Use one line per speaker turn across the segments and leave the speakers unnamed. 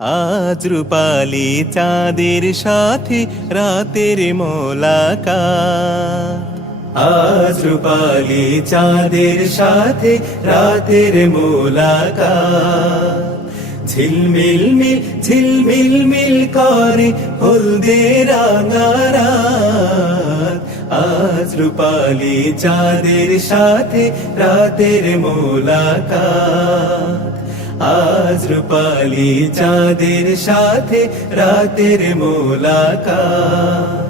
আজ রূপালি চাঁদের সাথে রাতের মোলাকাত। আজ রূপালি চাঁদের সাথে রাতের মোলাকাত। ঝিলমিল মিল ঝিলমিল মিল করে হলদে রাঙারাত আজ রূপালি চাঁদের সাথে রাতের মোলাকাত। আজ রূপালি চাঁদের সাথে রাতের মোলাকাত।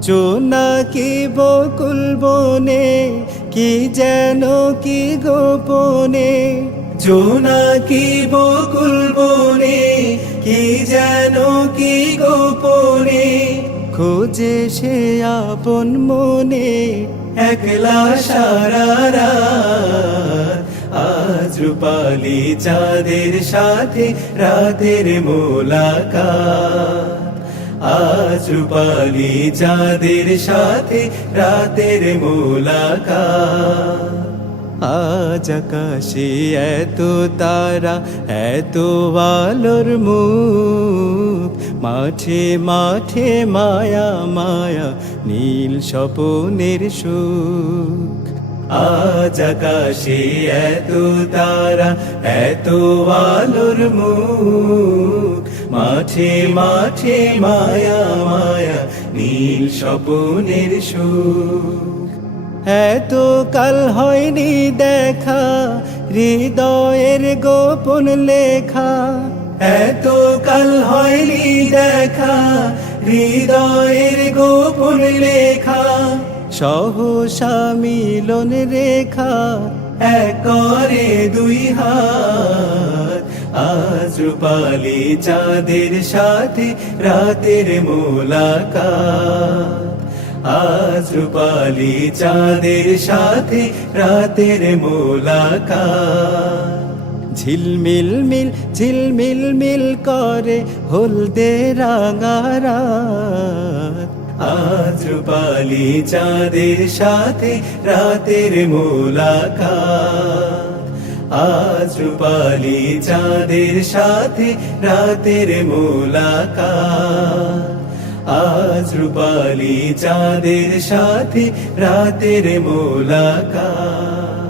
জোনাকি বকুল বনে, কি যেন কি গোপনে। জোনাকি বকুল বনে, কি যেন কি গোপনে। খোঁজে সে আপন মনে, একলা সারা রূপালি চাঁদের সাথে রাতের মোলাকাত। আজ রূপালি চাঁদের সাথে রাতের মোলাকাত। আজ আকাশে এত তারা, এত আলোর মুখ। মাঠে মাঠে মায়া মায়া, নীল স্বপনের সুখ। আজ আকাশে এত তারা, এত আলোর মুখ। মাঠে মাঠে মায়া মায়া, নীল স্বপনের সুখ। এত কাল হয়নি দেখা, হৃদয়ের গোপন লেখা। এত কাল হয়নি দেখা, হৃদয়ের গোপন লেখা। সহসা মিলন রেখা এক করে দুই হাত। আজ রূপালি চাঁদের সাথে রাতের মোলাকাত। আজ রূপালি চাঁদের সাথে রাতের মোলাকাত। ঝিলমিল মিল ঝিলমিল মিল করে হলদে রাঙারাত আজ রূপালি চাঁদের সাথে রাতের মোলাকাত। আজ রূপালি চাঁদের সাথে রাতের মোলাকাত। আজ রূপালি চাঁদের সাথে রাতের মোলাকাত।